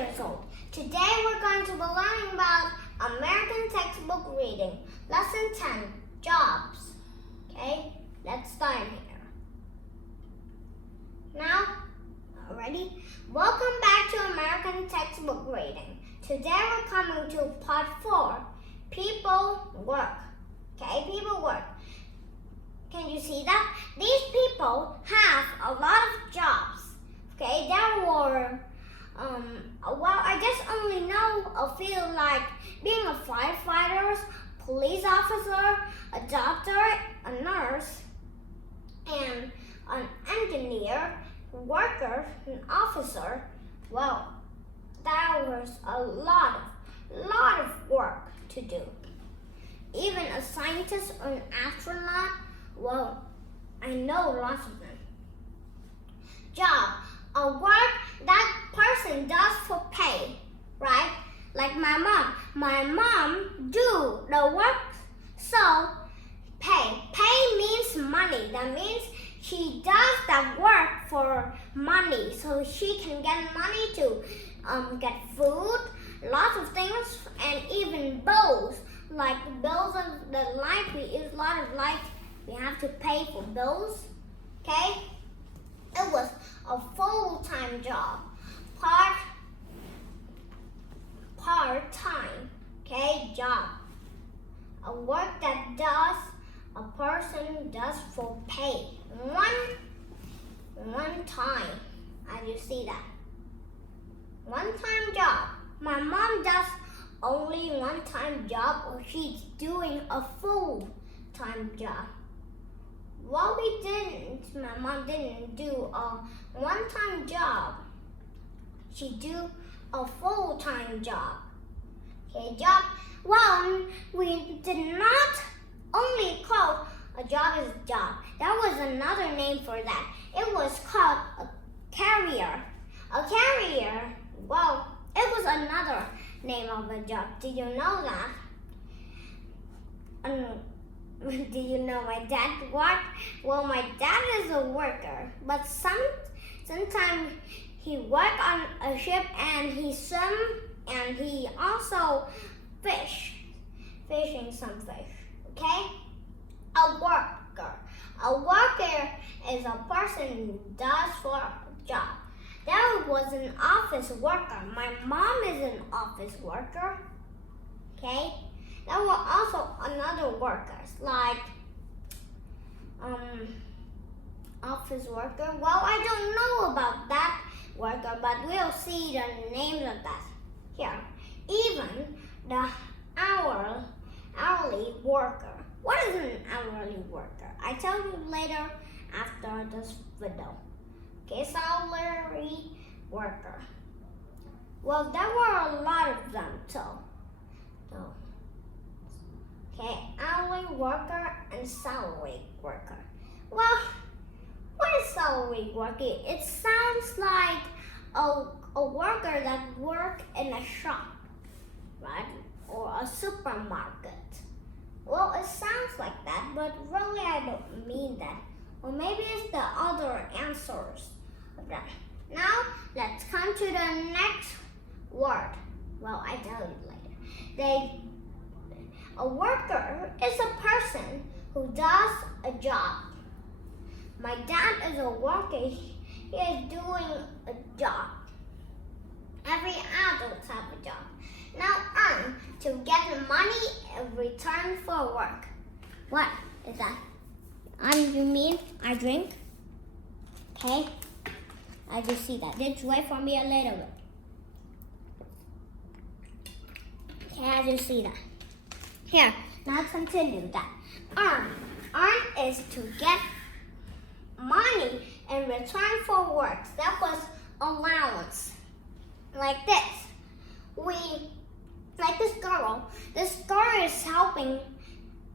years old. Today we're going to be learning about American textbook reading, lesson 10, jobs. Okay, let's start here. Now, ready? Welcome back to American textbook reading. Today we're coming to part 4, people work. Okay, people work. Can you see that? These people have a lot of jobs. Okay, there were, I just only know a few, like being a firefighter, police officer, a doctor, a nurse, and an engineer, worker, an officer. Well, there was a lot of work to do. Even a scientist or an astronaut, well, I know lots of them. Job, a work that person does for pay, right? Like my mom. My mom do the work, so pay. Pay means money. That means she does that work for money, so she can get money to get food, lots of things, and even bills. Like bills of the light, we use a lot of light. We have to pay for bills. Okay? It was a full-time job, part-time, okay, job. A work that a person does for pay. One time, as you see that. One-time job. My mom does only one-time job, or she's doing a full-time job. Well, my mom didn't do a one-time job. She do a full-time job. Okay, job. Well, we did not only call a job as a job. There was another name for that. It was called a carrier. A carrier, well, it was another name of a job. Did you know that? Do you know my dad worked? Well, my dad is a worker, but sometimes he work on a ship and he swim and he also fishing some fish. Okay? A worker. A worker is a person who does for a job. There was an office worker. My mom is an office worker. Okay? There were also another workers, like office worker. Well, I don't know about that worker, but we'll see the names of that here. Even the hourly worker. What is an hourly worker? I tell you later after this video. Okay, salary worker. Well, there were a lot of them too. Okay, hourly worker and salary worker. Well, what is salary worker? It sounds like a worker that works in a shop, right? Or a supermarket. Well, it sounds like that, but really I don't mean that. Or maybe it's the other answers of that. Now, let's come to the next word. Well, I tell you later. A worker is a person who does a job. My dad is a worker. He is doing a job. Every adult has a job. Now earn to get money in return for work. What is that? You mean I drink? Okay. I just see that. Just wait for me a little bit. Okay, I just see that. Here, now continue that. Earn is to get money in return for work. That was allowance. Like this. Like this girl is helping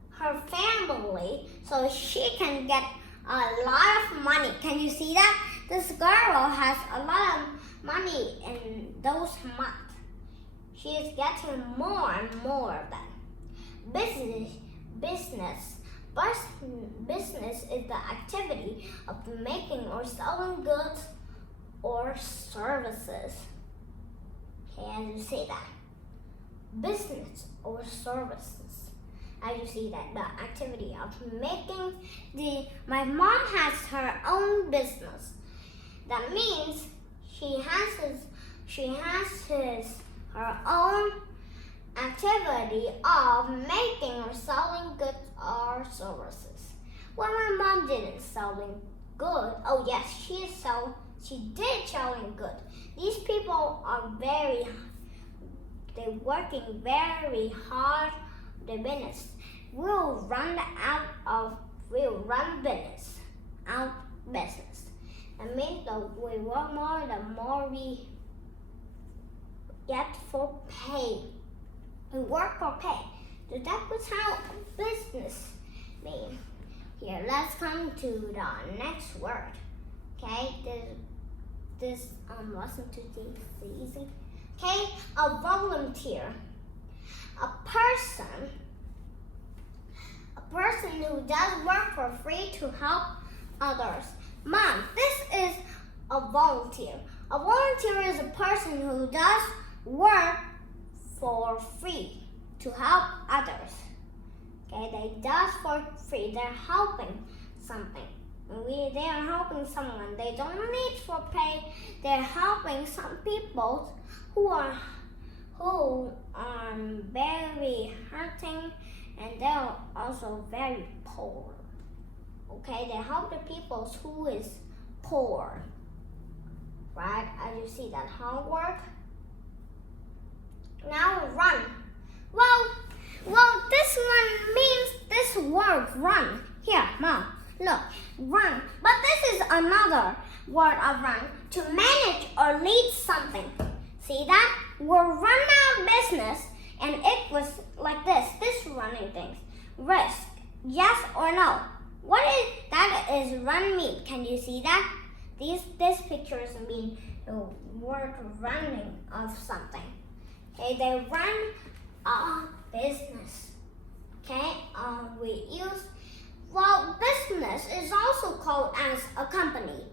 her family so she can get a lot of money. Can you see that? This girl has a lot of money in those months. She is getting more and more of that. Business is the activity of making or selling goods or services. Okay, as you see that. Business or services. As you see that, the activity of making my mom has her own business. That means she has her own activity of making or selling goods or services. Well, my mom didn't selling good. Oh yes, she did selling good. These people are they're working very hard the business. We'll run business out business. That means that we work more, the more we get for pay. We work for pay. So that was how business means. Here, let's come to the next word. Okay, this wasn't too easy. Okay, a volunteer. A person who does work for free to help others. Mom, this is a volunteer. A volunteer is a person who does work for free to help others. Okay, they does for free. They're helping something. They are helping someone. They don't need for pay. They're helping some people who are very hurting, and they're also very poor. Okay, they help the people who is poor. Right? As you see that homework. Now run. Well, this one means this word run. Here, Mom, look, run. But this is another word of run, to manage or lead something. See that? We're running our business, and it was like this running things. Risk, yes or no? What is that is run mean? Can you see that? This pictures mean the word running of something. Okay, they run a business. Okay, business is also called as a company.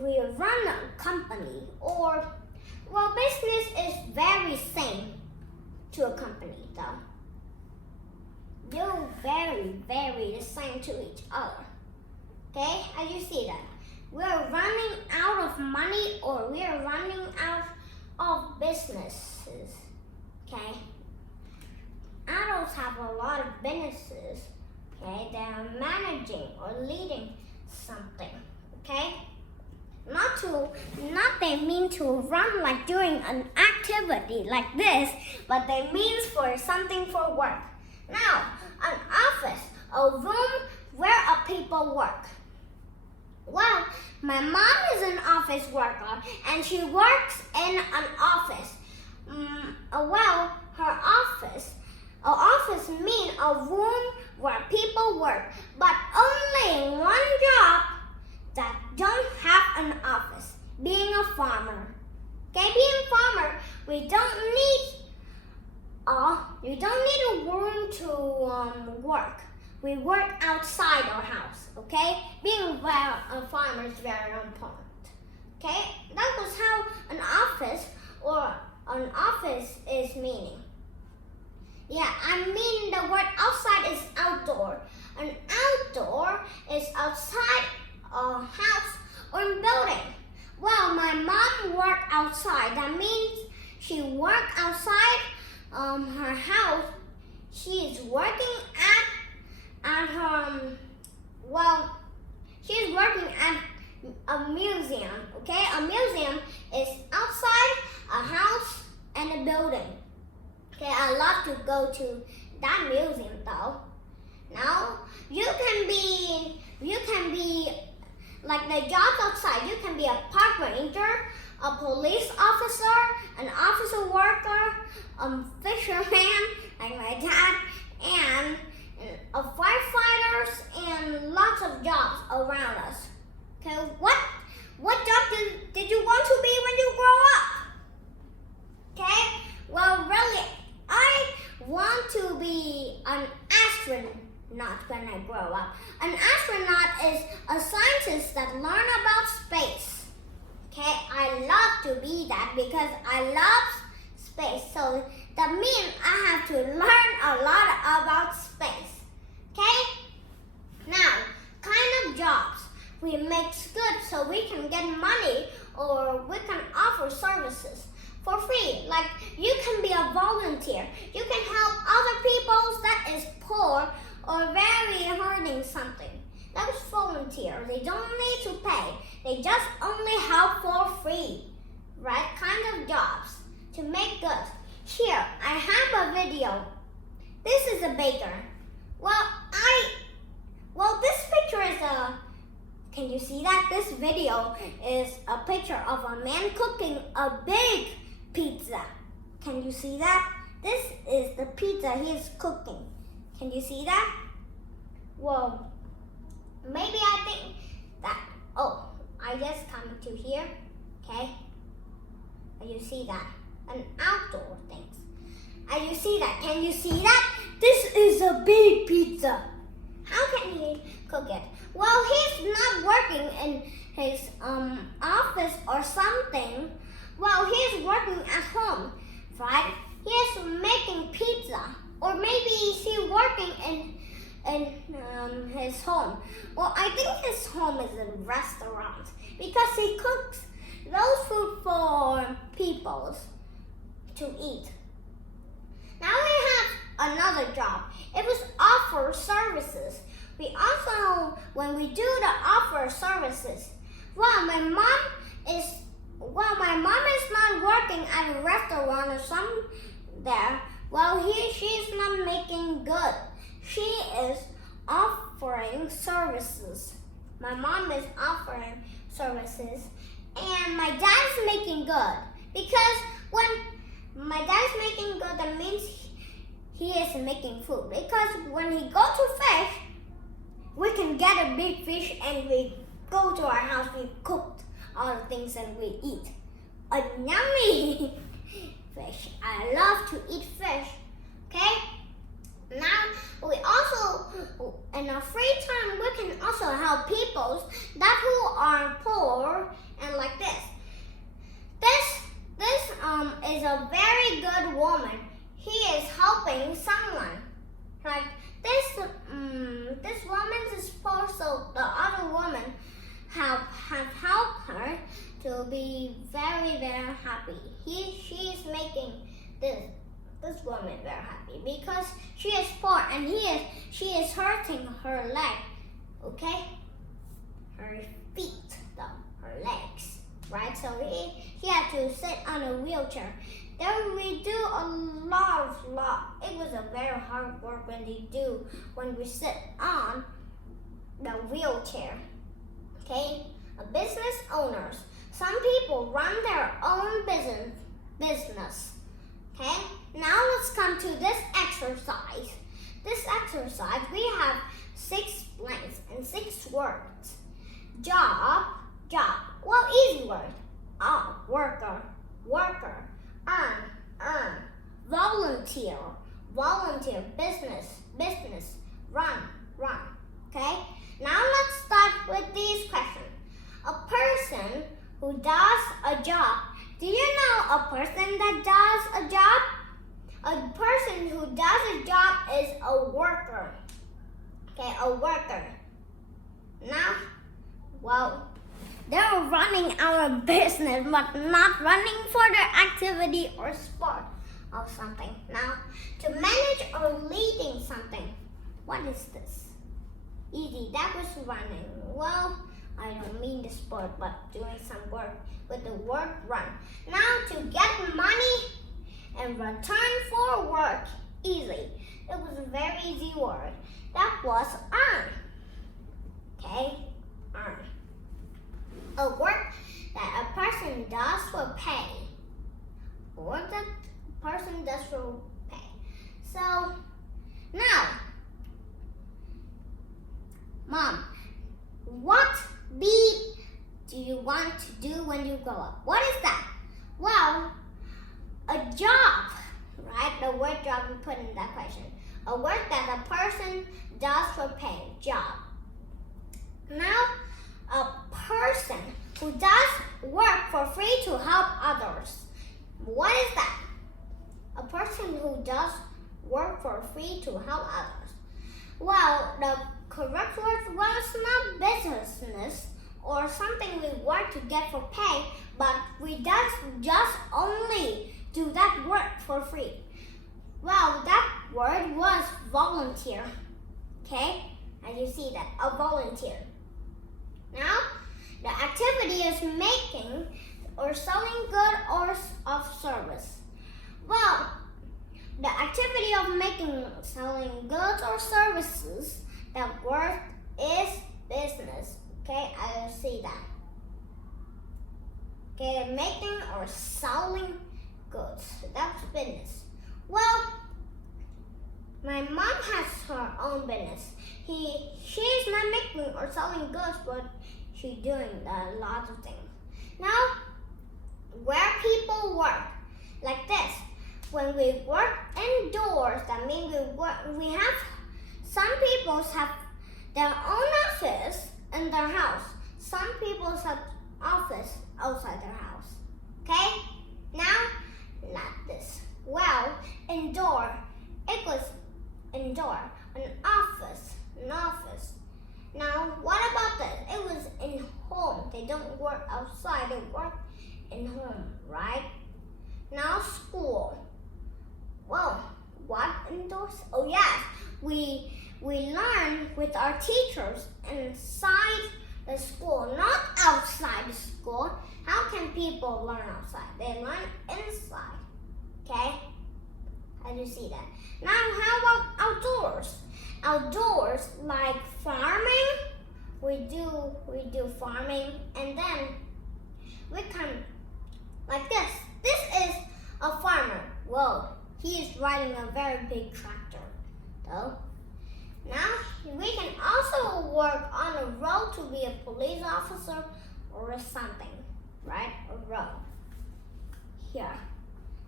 We run a company, or business is very same to a company though. They're very, very the same to each other. Okay, as you see that. We're running out of money, or we're running out of businesses. Okay, adults have a lot of businesses. Okay, they're managing or leading something. Okay, not they mean to run like doing an activity like this, but they means for something for work. Now, an office, a room where people work. Well, my mom is an office worker, and she works in an office. Her office means a room where people work, but only one job that don't have an office, being a farmer. Okay, being a farmer, we don't need a room to work. We work outside our house, okay? Being a farmer is very important, okay? That was how an office is meaning. Yeah, I mean the word outside is outdoor. An outdoor is outside a house or building. Well, my mom worked outside. That means she worked outside her house. She is working at she's working at a museum, okay? A museum is outside a house and a building. Okay, I love to go to that museum though. Now, you can be like the jobs outside. You can be a park ranger, a police officer, an officer worker, fisherman, like my dad, and firefighters, and lots of jobs around us. Okay, what job did you want to be when you grow up? Okay, well, really, I want to be an astronaut when I grow up. An astronaut is a scientist that learn about space. Okay, I love to be that because I love space. So that means I have to learn a lot about space. Okay? Now, kind of jobs we make good so we can get money or we can offer services for free. Like you can be a volunteer. You can help other people that is poor or very hurting something. That is volunteer. They don't need to pay. They just only help for free. Right? Kind of jobs to make good. Here, I have a video. This is a baker. This picture is can you see that? This video is a picture of a man cooking a big pizza. Can you see that? This is the pizza he is cooking. Can you see that? Whoa. Maybe I think that, I just come to here, okay? And you see that? An outdoor things. And you see that? Can you see that? This is a big pizza. How can he cook it? Well, he's not working in his office or something. Well, he's working at home, right? He's making pizza, or maybe he's working in his home. Well, I think his home is a restaurant because he cooks those food for people to eat. Now we have another job. It was offer services. We also, when we do the offer services, my mom is not working at a restaurant or some there. She's not making good. She is offering services. My mom is offering services, and my dad's making good. Because when my dad's making good, that means he is making food. Because when he go to fish, we can get a big fish and we go to our house, we cook all the things and we eat. A yummy fish. I love to eat fish. Okay? Now, we also, in our free time, we can also help people that who are poor and like this. This is a very good woman. He is helping someone. Like this woman is poor, so the other woman have helped her to be very, very happy. She is making this woman very happy because she is poor and she is hurting her leg. Okay, her feet though, her legs, right? So he had to sit on a wheelchair. Then we do a lot. It was a very hard work when we sit on the wheelchair. Okay, a business owners. Some people run their own business. Okay, now let's come to this exercise. This exercise, we have 6 blanks and 6 words. Job. Well, easy word. Worker. Earn. Volunteer. Business. Run. Okay? Now let's start with these questions. A person who does a job. Do you know a person that does a job? A person who does a job is a worker. Okay, a worker. Now, they're running our business, but not running for their activity or sport or something. Now, to manage or leading something. What is this? Easy, that was running. Well, I don't mean the sport, but doing some work with the word run. Now, to get money and return for work. Easy. It was a very easy word. That was earn. Okay, earn. A work that a person does for pay. A work that a person does for pay. So, now, Mom, what beat do you want to do when you grow up? What is that? Well, a job, right? The word job we put in that question. A work that a person does for pay, job. Now, a person who does work for free to help others. What is that? A person who does work for free to help others. Well, the correct word was not business or something we work to get for pay, but we just only do that work for free. Well, that word was volunteer. Okay? And you see that, a volunteer. Now, the activity is making or selling good or of service. Well, the activity of making, selling goods or services, that word is business. Okay, I will see that. Okay, making or selling goods, that's business. Well, my mom has her own business. She's not making or selling goods, but she's doing a lot of things. Now, where people work, like this. When we work indoors, that means some people have their own office in their house. Some people have office outside their house. Okay? Now, like this. Well, indoor, it was indoor, an office. Now, what about this? It was in home. They don't work outside, they work in home, right? Now, school. Well, what indoors? Oh yes, we learn with our teachers inside the school, not outside the school. How can people learn outside? They learn inside. Okay? How do you see that? Now, how about outdoors? Outdoors, like farming, we do farming, and then we can, like this. This is a farmer. Whoa, he is riding a very big tractor, though. Now, we can also work on a road to be a police officer or something, right? A road. Here.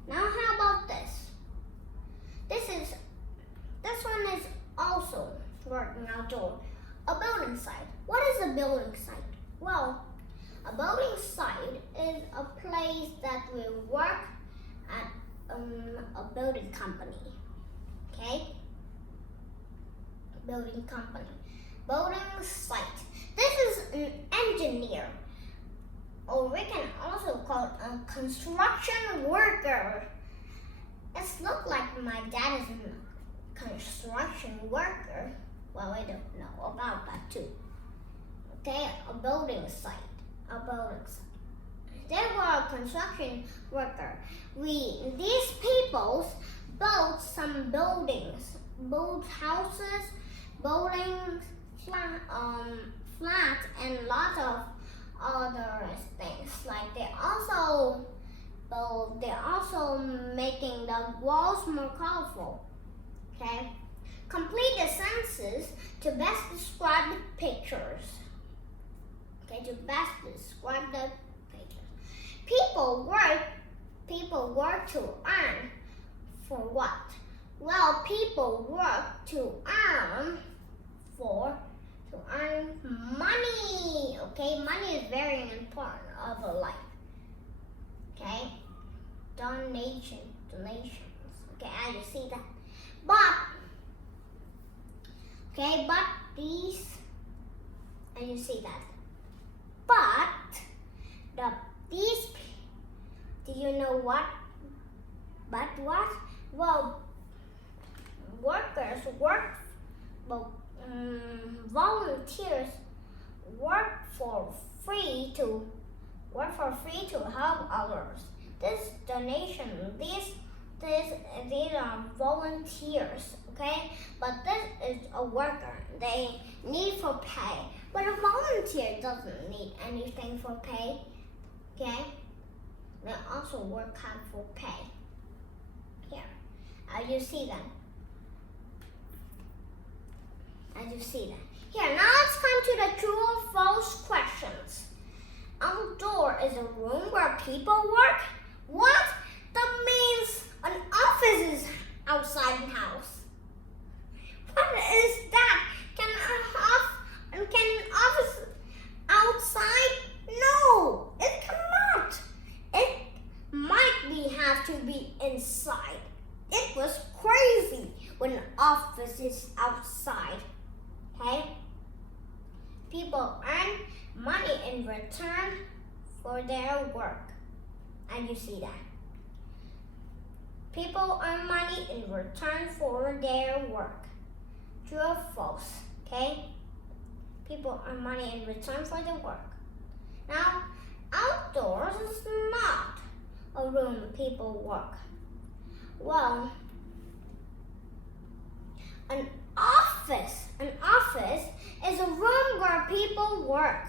Now, how about this? This one is also working outdoor. A building site. What is a building site? Well, a building site is a place that we work at a building company. Okay? Building company. Building site. This is an engineer. Or we can also call it a construction worker. It's look like my dad is a construction worker. Well, I don't know about that too. Okay, a building site. A building site. They were a construction worker. These people built some buildings, built houses, buildings, flats, and lots of other things. Like they also making the walls more colorful. Okay, complete the sentences to best describe the pictures. Okay, to best describe the pictures. People work to earn. For what? Well, people work to earn money. Okay, money is very important of a life. Okay, donations. Okay, I just see that. But these, and you see that. But these, do you know what? But what? Well, volunteers work for free to help others. This donation, these are volunteers, okay? But this is a worker. They need for pay. But a volunteer doesn't need anything for pay, okay? They also work hard for pay. Here, you see them. As you see that. Here, now let's come to the true or false questions. Outdoor is a room where people work. What? That means an office is outside the house. What is that? Can an office outside? No, it cannot. It might have to be inside. It was crazy when the office is outside. Okay? People earn money in return for their work. And you see that. People earn money in return for their work. True or false? Okay? People earn money in return for their work. Now, outdoors is not a room people work. Well, an office is a room where people work,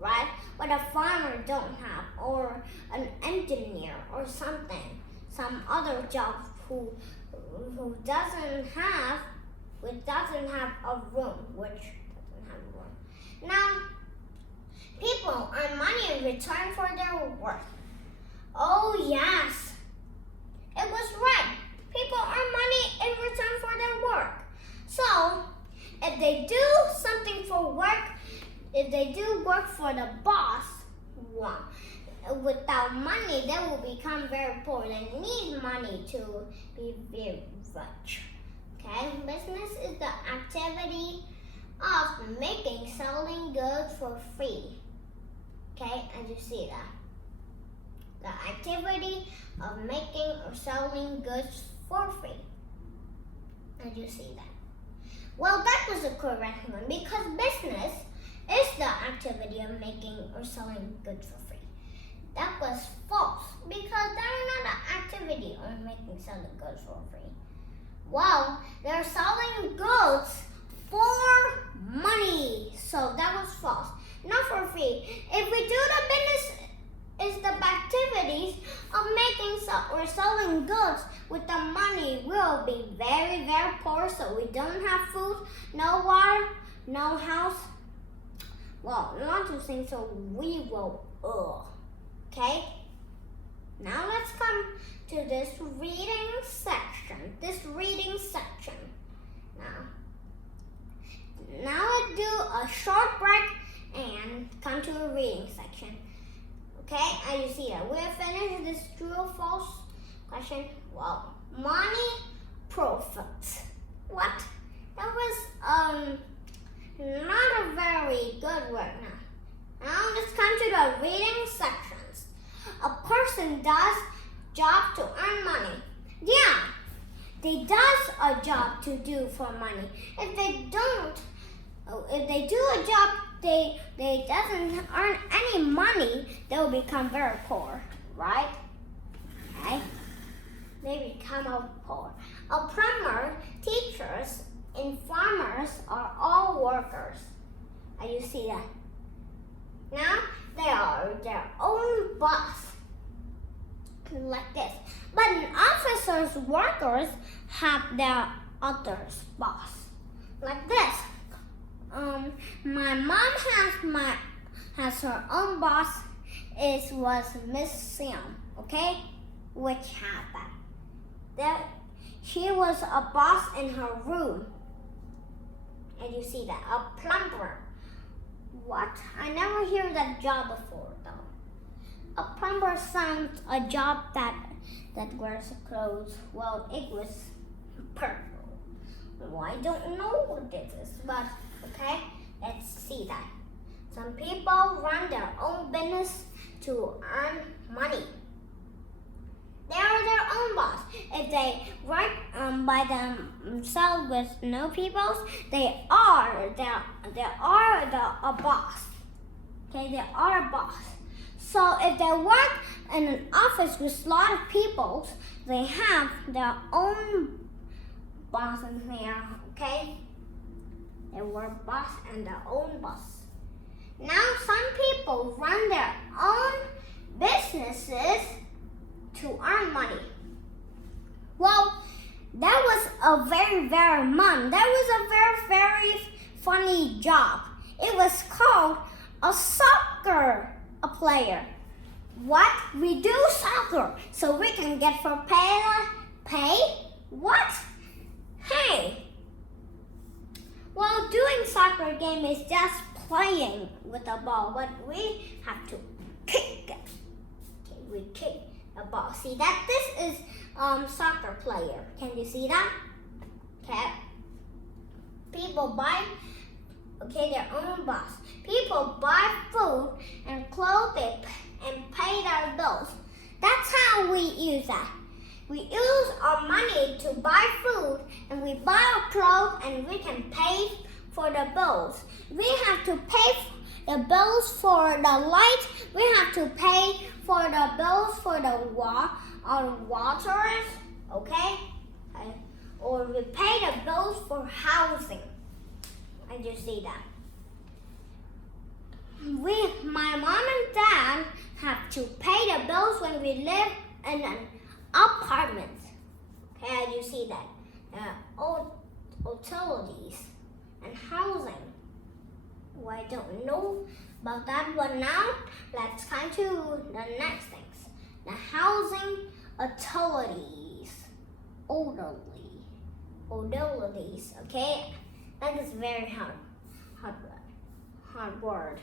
right? What a farmer don't have, or an engineer, or something, some other job who doesn't have a room, Now, people earn money in return for their work. Oh yes, it was right. People earn money in return for their work. So, if they do something for work, if they do work for the boss, without money, they will become very poor. They need money to be very rich. Okay, business is the activity of selling goods for free. Okay, and you see that. The activity of making or selling goods for free. And you see that. Well, that was the correct one because business is the activity of making or selling goods for free. That was false because they're not an activity of making selling goods for free. Well, they're selling goods for money. So that was false. Not for free. If we do the business is the activities of making or selling goods with the money, we'll be very, very poor. So we don't have food, no water, no house. Well, not to think so we will okay? Now let's come to this reading section. Now let's do a short break and come to a reading section. Okay, and you see that we have finished this true or false question. Well, money, profit. What? That was not a very good word now. Now let's come to the reading sections. A person does job to earn money. Yeah, they does a job to do for money. If they do a job they doesn't earn any money, they will become very poor, right? Okay? They become poor. A plumber, teachers, and farmers are all workers. And you see that? Now they are their own boss. Like this. But officers, workers have their other's boss. Like this. My mom has her own boss. It was Miss Sam, okay? Which had that. She was a boss in her room. And you see that, a plumber. What? I never heard that job before though. A plumber sounds a job that wears clothes. Well, it was purple. Well, I don't know what this is, but okay, let's see that. Some people run their own business to earn money. They are their own boss. If they work by themselves with no people, they are a boss. Okay, they are a boss. So if they work in an office with a lot of people, they have their own boss in there. Okay, they were boss and their own boss. Now some people run their own businesses to earn money. Well, that was a very, very very funny job. It was called a soccer player. What? We do soccer so we can get for pay? What? Hey! Well, doing soccer game is just playing with the ball, but we have to kick it. Okay, we kick the ball. See that? This is soccer player. Can you see that? Okay. People buy their own boss. People buy food and clothing and pay their bills. That's how we use that. We use our money to buy food and we buy our clothes and we can pay for the bills. We have to pay the bills for the light. We have to pay for the bills for the waters, okay? Or we pay the bills for housing. I just see that. My mom and dad have to pay the bills when we live in an apartment. Okay, you see that? Utilities and housing. Well, I don't know about that one now. Let's come to the next things. The housing utilities. Utilities, okay? That is very hard word.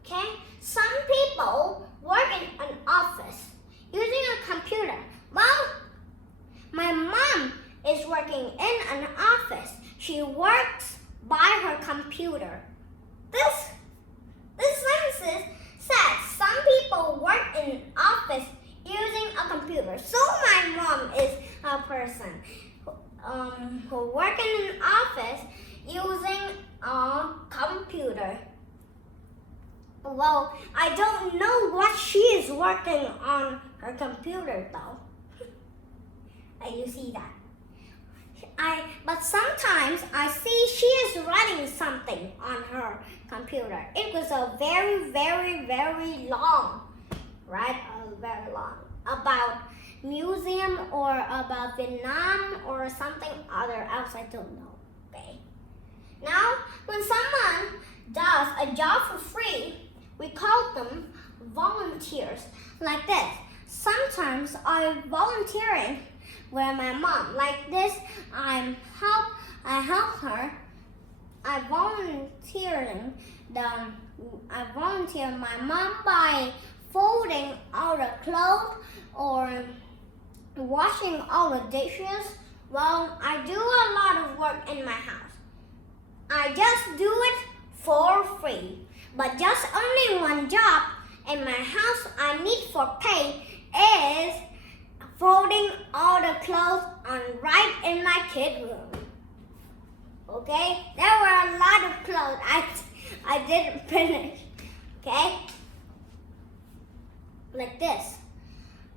Okay? Some people work in an office using a computer. Well, my mom is working in an office. She works by her computer. This sentence says some people work in an office using a computer. So my mom is a person who works in an office using a computer. Well, I don't know what she is working on her computer though. You see that? But sometimes I see she is writing something on her computer. It was a very, very, very long, right? Very long. About museum or about Vietnam or something other else, I don't know. Okay. Now, when someone does a job for free, we call them volunteers. Like this. Sometimes I'm volunteering with my mom. Like this, I help her. I volunteer my mom by folding all the clothes or washing all the dishes. Well, I do a lot of work in my house. I just do it for free. But just only one job in my house I need for pay is folding all the clothes on right in my kid room. Okay? There were a lot of clothes I didn't finish. Okay? Like this.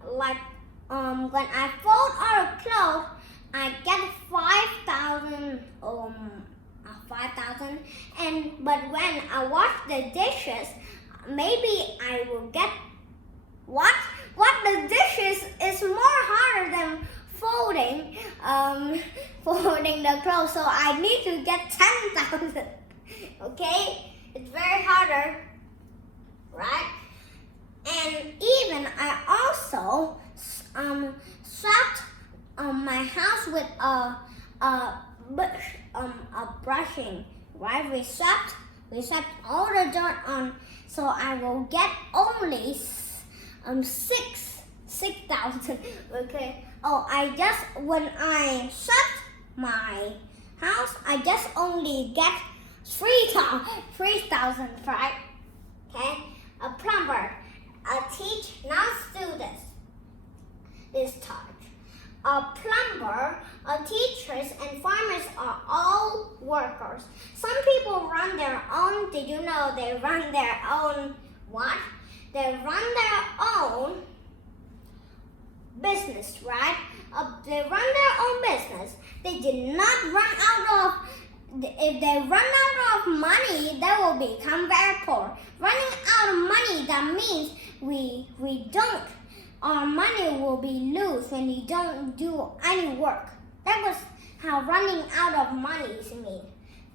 Like when I fold all the clothes, I get 5,000 but when I wash the dishes, maybe I will get what the dishes is more harder than folding the clothes, so I need to get 10,000. Okay, it's very harder, right? And even I also swept my house with a brushing, right? We swept all the dirt on, so I will get only 6,000. Okay. When I swept my house, I just only get 3,000, right? Okay. A plumber, teach non-students this touch. A plumber, teachers, and farmers are all workers. Some people run their own. Did you know they run their own what? They run their own business, right? They run their own business. They did not run out of. If they run out of money, they will become very poor. Running out of money, that means we don't. Our money will be loose when you don't do any work. That was how running out of money is mean.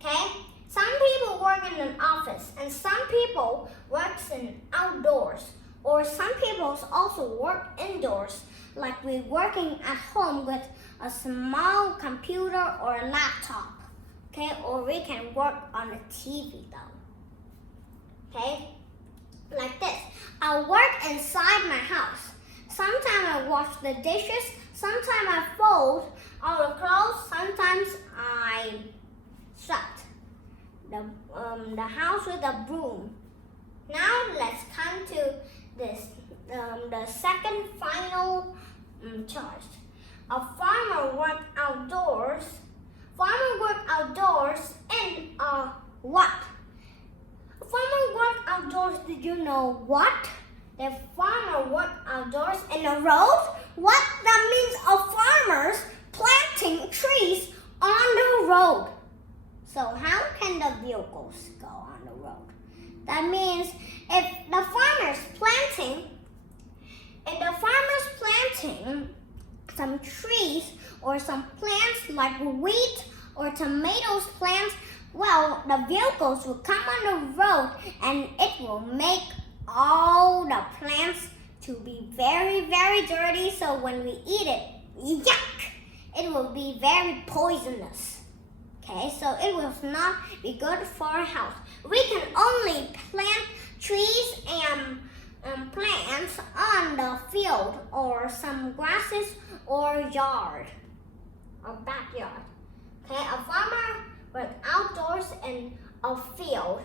Okay? Some people work in an office and some people work in outdoors. Or some people also work indoors, like we're working at home with a small computer or a laptop. Okay? Or we can work on a TV though. Okay? Like this. I work inside my house. Sometimes I wash the dishes. Sometimes I fold all the clothes. Sometimes I swept the house with a broom. Now let's come to this, the second final chart. A farmer works outdoors. Farmer works outdoors in a what? A farmer works outdoors. Did you know what? The farmer works outdoors in a road. What? That means a farmer's planting trees on the road. So how can the vehicles go on the road? That means if the farmer's planting some trees or some plants like wheat or tomatoes plants, well, the vehicles will come on the road and it will make all the plants to be very, very dirty. So when we eat it, yuck, it will be very poisonous. Okay, so it will not be good for our health. We can only plant trees and plants on the field or some grasses or yard or backyard. Okay, a farmer works outdoors in a field.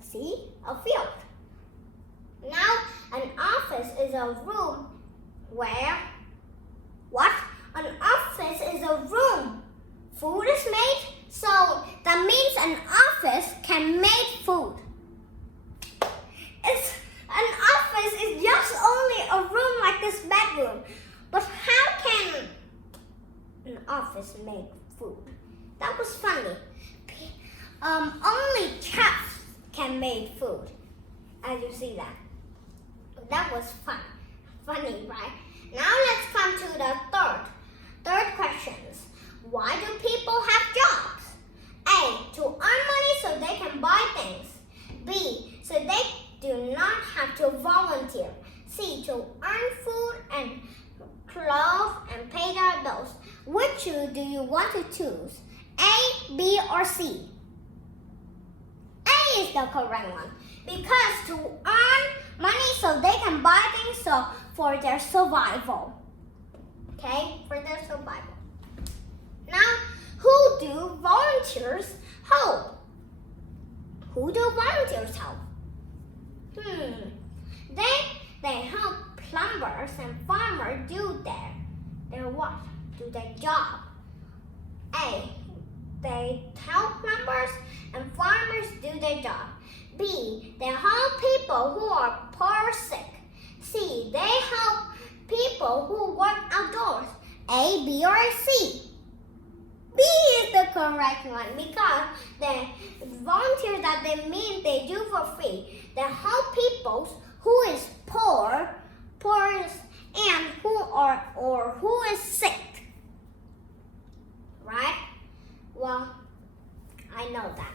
See, a field. Now, an office is a room where what? An office is a room food is made. So that means an office can make food. An office is just only a room like this bedroom. But how can an office make food? That was funny. Only chefs can make food. As you see that. That was fun. Funny, right? Now let's come to the third questions. Why do people have jobs? A, to earn money so they can buy things. B, so they do not have to volunteer. C, to earn food and clothes and pay their bills. Which do you want to choose? A, B, or C? A is the correct one. Because to earn money so they can buy things for their survival. Okay, for their survival. Now, who do volunteers help? Who do volunteers help? They help plumbers and farmers do their what? Do their job. A, they help plumbers and farmers do their job. B, they help people who are poor or sick. C, they help people who work outdoors. A, B, or C? B is the correct one because the volunteers that they mean they do for free. They help people who is poor, and who is sick. Right? Well, I know that.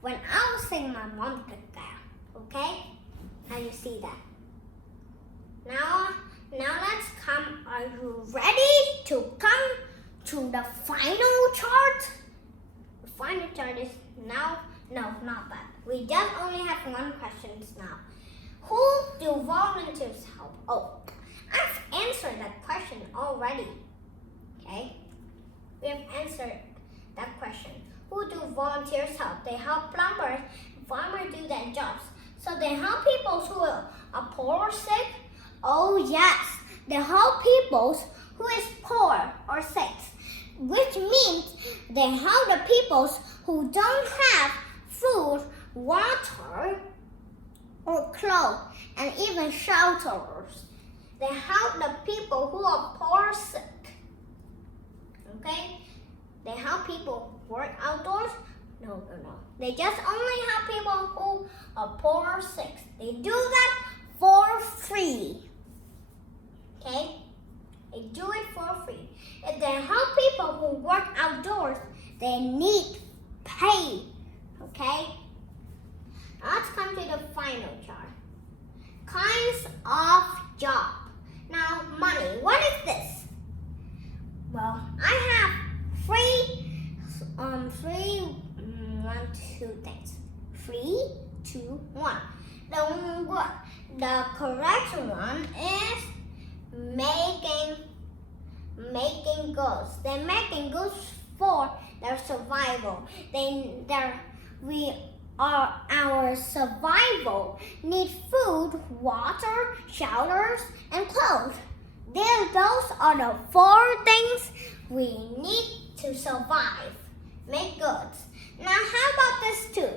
When I was saying my mom could go, okay? Now you see that. Now let's come. Are you ready to come to the final chart? The final chart is now, no, not that. We just only have one question now. Who do volunteers help? Oh, I've answered that question already. Okay? We have answered that question. Who do volunteers help? They help plumbers and farmers do their jobs. So they help people who are poor or sick? Oh yes, they help people who is poor or sick. Which means they help the people who don't have food, water, or clothes, and even shelters. They help the people who are poor or sick. Okay? They help people work outdoors? No. They just only help people who are poor or sick. They do that for free. Okay? They do it for free. If they help people who work outdoors, they need pay. Okay? Now let's come to the final chart. Kinds of job. Now, money. What is this? Well, I have three things. Free, 2, 1. The correct one is making goods. They're making goods for their survival. Our survival need food, water, shelters, and clothes. Those are the 4 things we need to survive. Make goods. Now, how about this too?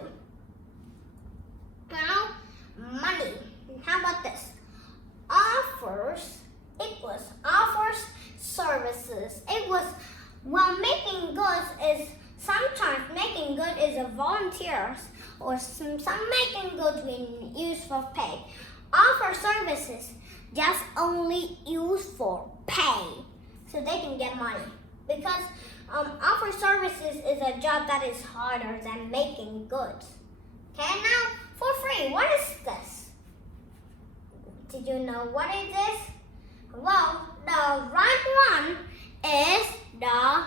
Now, money. How about this? Offers equals offers services. Making goods is sometimes making good is a volunteers or some making goods we use for pay. Offer services just only use for pay so they can get money because offer services is a job that is harder than making goods. Okay, now for free, what is this? Did you know what it is? Well, the right one is the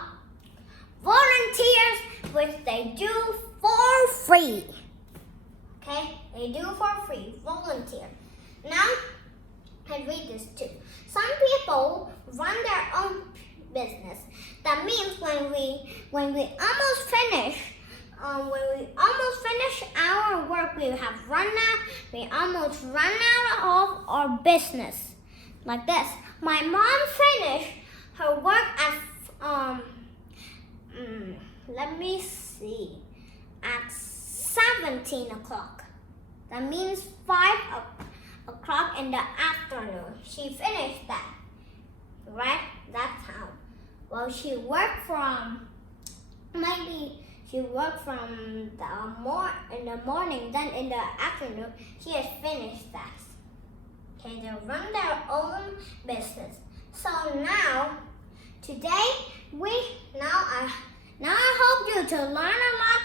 volunteers, which they do for free. Okay, they do for free, volunteer. Now, I read this too. Some people run their own business. That means when we almost finish our work, we almost run out of our business. Like this. My mom finished her work at let me see, at 17 o'clock. That means 5 o'clock in the afternoon. She finished that, right? That's how. Well, she worked from in the morning, then in the afternoon, she has finished that. Okay, they run their own business. So now, today, I hope you to learn a lot